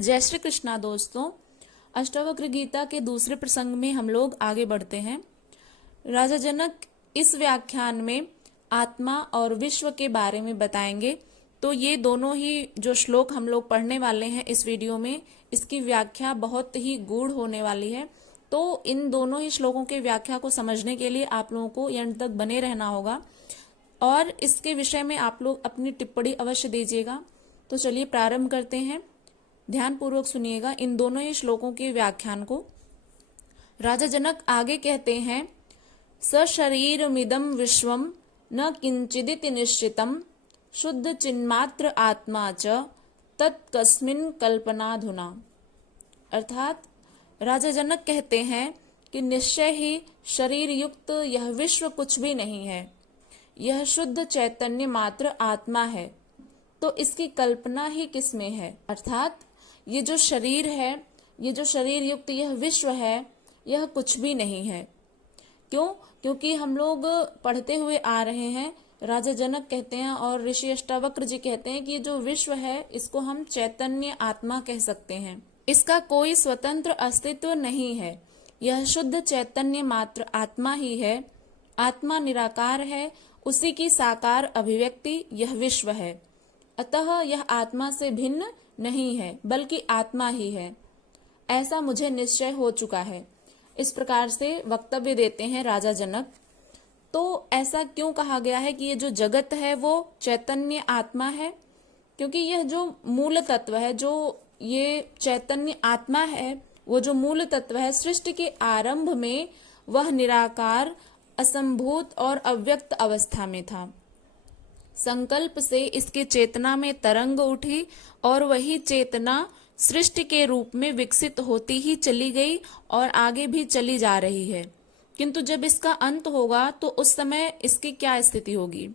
जय श्री कृष्णा दोस्तों। अष्टावक्र गीता के दूसरे प्रसंग में हम लोग आगे बढ़ते हैं। राजा जनक इस व्याख्यान में आत्मा और विश्व के बारे में बताएंगे। तो ये दोनों ही जो श्लोक हम लोग पढ़ने वाले हैं इस वीडियो में, इसकी व्याख्या बहुत ही गूढ़ होने वाली है। तो इन दोनों ही श्लोकों की व्याख्या को समझने के लिए आप लोगों को अंत तक बने रहना होगा और इसके विषय में आप लोग अपनी टिप्पणी अवश्य दीजिएगा। तो चलिए प्रारंभ करते हैं। ध्यान पूर्वक सुनिएगा इन दोनों ही श्लोकों के व्याख्यान को। राजा जनक आगे कहते हैं, सशरीरमिदं विश्वम न किंचिदिति निश्चितम शुद्ध चिन्मात्र आत्मा च तत्कस्मिन् कल्पनाधुना। अर्थात राजा जनक कहते हैं कि निश्चय ही शरीर युक्त यह विश्व कुछ भी नहीं है, यह शुद्ध चैतन्य मात्र आत्मा है, तो इसकी कल्पना ही किसमें है। अर्थात ये जो शरीर है, ये जो शरीर युक्त यह विश्व है, यह कुछ भी नहीं है। क्यों? क्योंकि हम लोग पढ़ते हुए आ रहे हैं, राजा जनक कहते हैं और ऋषि अष्टावक्र जी कहते हैं कि ये जो विश्व है इसको हम चैतन्य आत्मा कह सकते हैं। इसका कोई स्वतंत्र अस्तित्व नहीं है, यह शुद्ध चैतन्य मात्र आत्मा ही है। आत्मा निराकार है, उसी की साकार अभिव्यक्ति यह विश्व है। अतः यह आत्मा से भिन्न नहीं है, बल्कि आत्मा ही है, ऐसा मुझे निश्चय हो चुका है। इस प्रकार से वक्तव्य देते हैं राजा जनक। तो ऐसा क्यों कहा गया है कि ये जो जगत है वो चैतन्य आत्मा है? क्योंकि यह जो मूल तत्व है, जो ये चैतन्य आत्मा है, वो जो मूल तत्व है, सृष्टि के आरंभ में वह निराकार, असंभूत और अव्यक्त अवस्था में था। संकल्प से इसकी चेतना में तरंग उठी और वही चेतना सृष्टि के रूप में विकसित होती ही चली गई और आगे भी चली जा रही है। किंतु जब इसका अंत होगा तो उस समय इसकी क्या स्थिति होगी?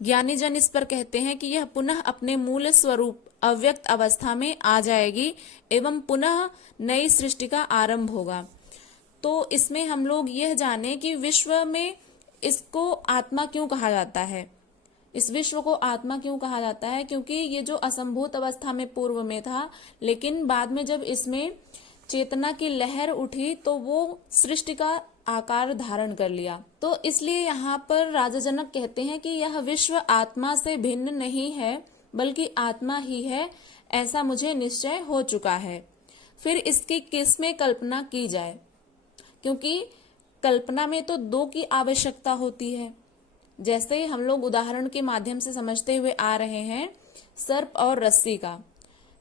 ज्ञानी जन इस पर कहते हैं कि यह पुनः अपने मूल स्वरूप अव्यक्त अवस्था में आ जाएगी एवं पुनः नई सृष्टि का आरंभ होगा। तो इसमें हम लोग यह जाने कि विश्व में इसको आत्मा क्यों कहा जाता है। इस विश्व को आत्मा क्यों कहा जाता है? क्योंकि ये जो असंभूत अवस्था में पूर्व में था, लेकिन बाद में जब इसमें चेतना की लहर उठी तो वो सृष्टि का आकार धारण कर लिया। तो इसलिए यहाँ पर राजा जनक कहते हैं कि यह विश्व आत्मा से भिन्न नहीं है, बल्कि आत्मा ही है, ऐसा मुझे निश्चय हो चुका है। फिर इसकी किसमें कल्पना की जाए? क्योंकि कल्पना में तो दो की आवश्यकता होती है। जैसे हम लोग उदाहरण के माध्यम से समझते हुए आ रहे हैं, सर्प और रस्सी का।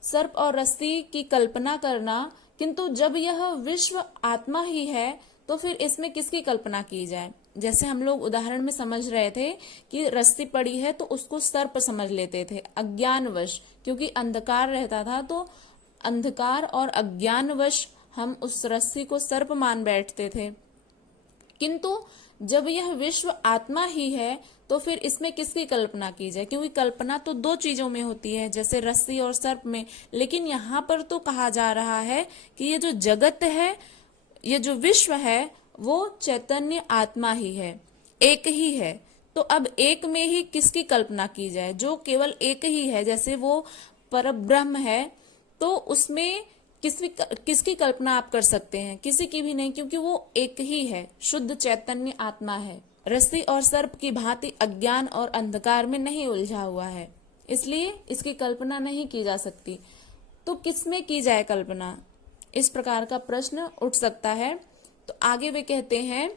सर्प और रस्सी की कल्पना करना, किंतु जब यह विश्व आत्मा ही है तो फिर इसमें किसकी कल्पना की जाए? जैसे हम लोग उदाहरण में समझ रहे थे कि रस्सी पड़ी है तो उसको सर्प समझ लेते थे अज्ञानवश, क्योंकि अंधकार रहता था, तो अंधकार और अज्ञानवश हम उस रस्सी को सर्प मान बैठते थे। किंतु जब यह विश्व आत्मा ही है तो फिर इसमें किसकी कल्पना की जाए? क्योंकि कल्पना तो दो चीजों में होती है, जैसे रस्सी और सर्प में। लेकिन यहाँ पर तो कहा जा रहा है कि ये जो जगत है, ये जो विश्व है, वो चैतन्य आत्मा ही है, एक ही है। तो अब एक में ही किसकी कल्पना की जाए? जो केवल एक ही है, जैसे वो परब्रह्म है, तो उसमें किसकी कल्पना आप कर सकते हैं? किसी की भी नहीं, क्योंकि वो एक ही है, शुद्ध चैतन्य आत्मा है। रस्सी और सर्प की भांति अज्ञान और अंधकार में नहीं उलझा हुआ है, इसलिए इसकी कल्पना नहीं की जा सकती। तो किसमें की जाए कल्पना? इस प्रकार का प्रश्न उठ सकता है। तो आगे वे कहते हैं,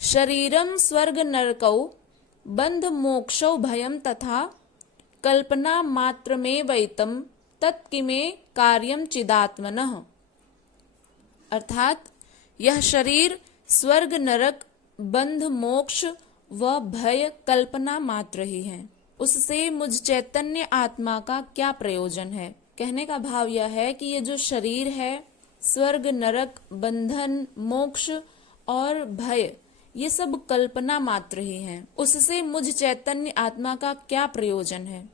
शरीरम स्वर्ग नरकौ बंध मोक्षौ भयम तथा कल्पना मात्र में वैतम तत्किमे कार्यम चिदात्मनः। अर्थात यह शरीर स्वर्ग नरक बंध मोक्ष व भय कल्पना मात्र ही है, उससे मुझ चैतन्य आत्मा का क्या प्रयोजन है? कहने का भाव यह है कि ये जो शरीर है, स्वर्ग नरक बंधन मोक्ष और भय, ये सब कल्पना मात्र ही हैं, उससे मुझ चैतन्य आत्मा का क्या प्रयोजन है?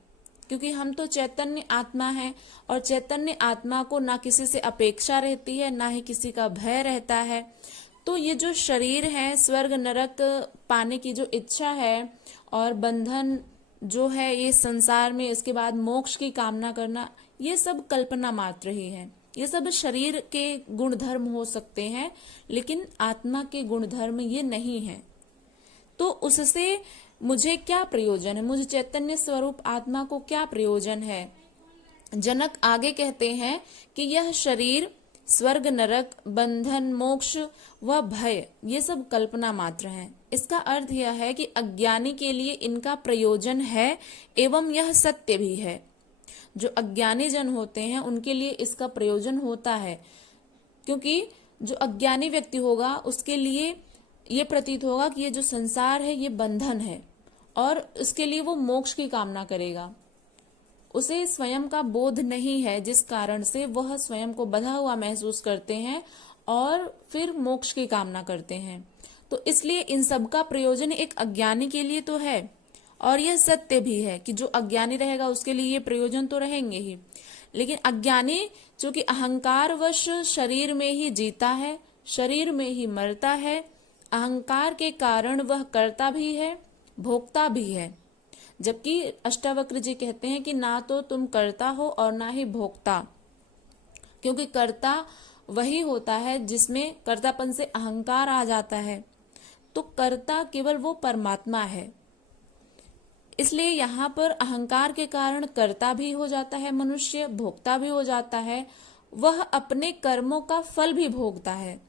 क्योंकि हम तो चैतन्य आत्मा हैं और चैतन्य आत्मा को ना किसी से अपेक्षा रहती है, ना ही किसी का भय रहता है। तो ये जो शरीर है, स्वर्ग नरक पाने की जो इच्छा है और बंधन जो है ये संसार में, इसके बाद मोक्ष की कामना करना, ये सब कल्पना मात्र ही है। ये सब शरीर के गुणधर्म हो सकते हैं, लेकिन आत्मा के गुणधर्म ये नहीं है। तो उससे मुझे क्या प्रयोजन है, मुझे चैतन्य स्वरूप आत्मा को क्या प्रयोजन है। जनक आगे कहते हैं कि यह शरीर, स्वर्ग नरक, बंधन, मोक्ष व भय ये सब कल्पना मात्र हैं। इसका अर्थ यह है कि अज्ञानी के लिए इनका प्रयोजन है एवं यह सत्य भी है। जो अज्ञानी जन होते हैं उनके लिए इसका प्रयोजन होता है, क्योंकि जो अज्ञानी व्यक्ति होगा उसके लिए ये प्रतीत होगा कि ये जो संसार है ये बंधन है, और उसके लिए वो मोक्ष की कामना करेगा। उसे स्वयं का बोध नहीं है, जिस कारण से वह स्वयं को बंधा हुआ महसूस करते हैं और फिर मोक्ष की कामना करते हैं। तो इसलिए इन सब का प्रयोजन एक अज्ञानी के लिए तो है, और यह सत्य भी है कि जो अज्ञानी रहेगा उसके लिए ये प्रयोजन तो रहेंगे ही। लेकिन अज्ञानी चूंकि अहंकारवश शरीर में ही जीता है, शरीर में ही मरता है, अहंकार के कारण वह कर्ता भी है, भोक्ता भी है। जबकि अष्टावक्र जी कहते हैं कि ना तो तुम कर्ता हो और ना ही भोक्ता, क्योंकि कर्ता वही होता है जिसमें कर्तापन से अहंकार आ जाता है। तो कर्ता केवल वो परमात्मा है। इसलिए यहाँ पर अहंकार के कारण कर्ता भी हो जाता है मनुष्य, भोक्ता भी हो जाता है। वह अपने कर्मों का फल भी भोगता है,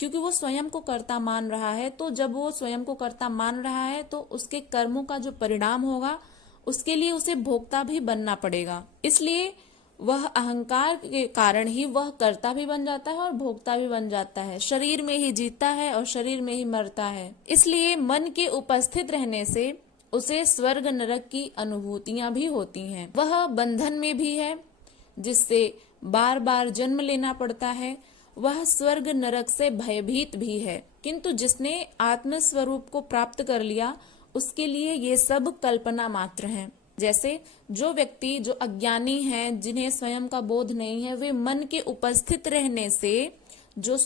क्योंकि वो स्वयं को कर्ता मान रहा है। तो जब वो स्वयं को कर्ता मान रहा है तो उसके कर्मों का जो परिणाम होगा उसके लिए उसे भोक्ता भी बनना पड़ेगा। इसलिए वह अहंकार के कारण ही वह कर्ता भी बन जाता है और भोक्ता भी बन जाता है। शरीर में ही जीता है और शरीर में ही मरता है। इसलिए मन के उपस्थित रहने से उसे स्वर्ग नरक की अनुभूतियां भी होती हैं। वह बंधन में भी है, जिससे बार बार जन्म लेना पड़ता है। वह स्वर्ग नरक से भयभीत भी है। किंतु जिसने आत्म स्वरूप को प्राप्त कर लिया उसके लिए ये सब कल्पना मात्र हैं। जैसे जो व्यक्ति जो अज्ञानी हैं, जिन्हें स्वयं का बोध नहीं है, वे मन के उपस्थित रहने से जो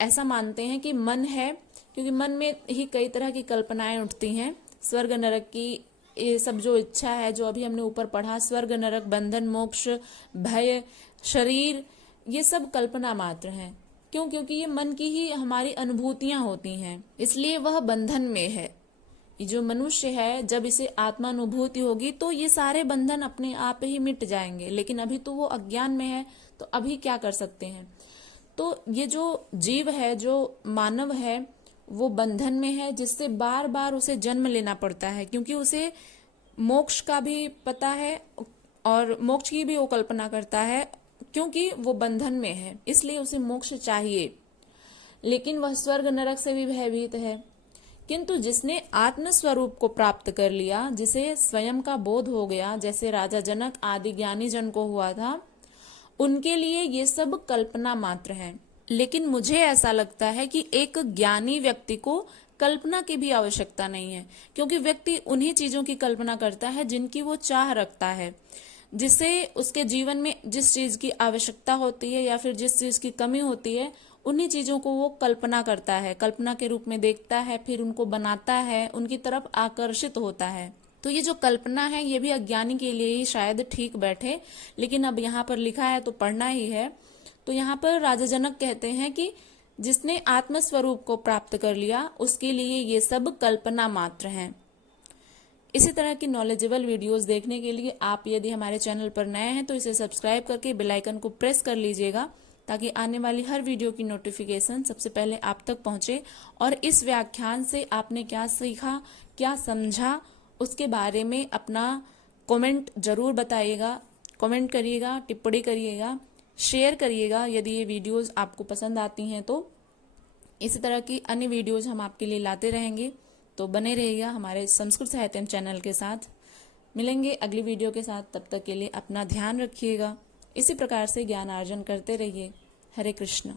ऐसा मानते हैं कि मन है, क्योंकि मन में ही कई तरह की कल्पनाएं उठती हैं। स्वर्ग नरक की ये सब जो इच्छा है, जो अभी हमने ऊपर पढ़ा, स्वर्ग नरक, बंधन, मोक्ष, भय, शरीर, ये सब कल्पना मात्र हैं। क्यों? क्योंकि ये मन की ही हमारी अनुभूतियां होती हैं, इसलिए वह बंधन में है। ये जो मनुष्य है, जब इसे आत्मानुभूति होगी तो ये सारे बंधन अपने आप ही मिट जाएंगे। लेकिन अभी तो वो अज्ञान में है, तो अभी क्या कर सकते हैं। तो ये जो जीव है, जो मानव है, वो बंधन में है, जिससे बार बार उसे जन्म लेना पड़ता है, क्योंकि उसे मोक्ष का भी पता है और मोक्ष की भी वो कल्पना करता है, क्योंकि वो बंधन में है, इसलिए उसे मोक्ष चाहिए। लेकिन वह स्वर्ग नरक से भी भयभीत है। किंतु जिसने आत्म स्वरूप को प्राप्त कर लिया, जिसे स्वयं का बोध हो गया, जैसे राजा जनक आदि ज्ञानी जन को हुआ था, उनके लिए ये सब कल्पना मात्र है। लेकिन मुझे ऐसा लगता है कि एक ज्ञानी व्यक्ति को कल्पना की भी आवश्यकता नहीं है, क्योंकि व्यक्ति उन्हीं चीजों की कल्पना करता है जिनकी वो चाह रखता है, जिसे उसके जीवन में जिस चीज की आवश्यकता होती है या फिर जिस चीज की कमी होती है, उन्हीं चीजों को वो कल्पना करता है, कल्पना के रूप में देखता है, फिर उनको बनाता है, उनकी तरफ आकर्षित होता है। तो ये जो कल्पना है ये भी अज्ञानी के लिए ही शायद ठीक बैठे, लेकिन अब यहाँ पर लिखा है तो पढ़ना ही है। तो यहाँ पर राजा जनक कहते हैं कि जिसने आत्म स्वरूप को प्राप्त कर लिया उसके लिए ये सब कल्पना मात्र हैं। इसी तरह की नॉलेजेबल वीडियोस देखने के लिए आप यदि हमारे चैनल पर नए हैं तो इसे सब्सक्राइब करके बेल आइकन को प्रेस कर लीजिएगा, ताकि आने वाली हर वीडियो की नोटिफिकेशन सबसे पहले आप तक पहुंचे। और इस व्याख्यान से आपने क्या सीखा, क्या समझा, उसके बारे में अपना कमेंट जरूर बताइएगा। कमेंट करिएगा, टिप्पणी करिएगा, शेयर करिएगा यदि ये वीडियोस आपको पसंद आती हैं तो। इसी तरह की अन्य वीडियोस हम आपके लिए लाते रहेंगे, तो बने रहिएगा हमारे संस्कृत साहित्यम चैनल के साथ। मिलेंगे अगली वीडियो के साथ, तब तक के लिए अपना ध्यान रखिएगा। इसी प्रकार से ज्ञान अर्जन करते रहिए। हरे कृष्ण।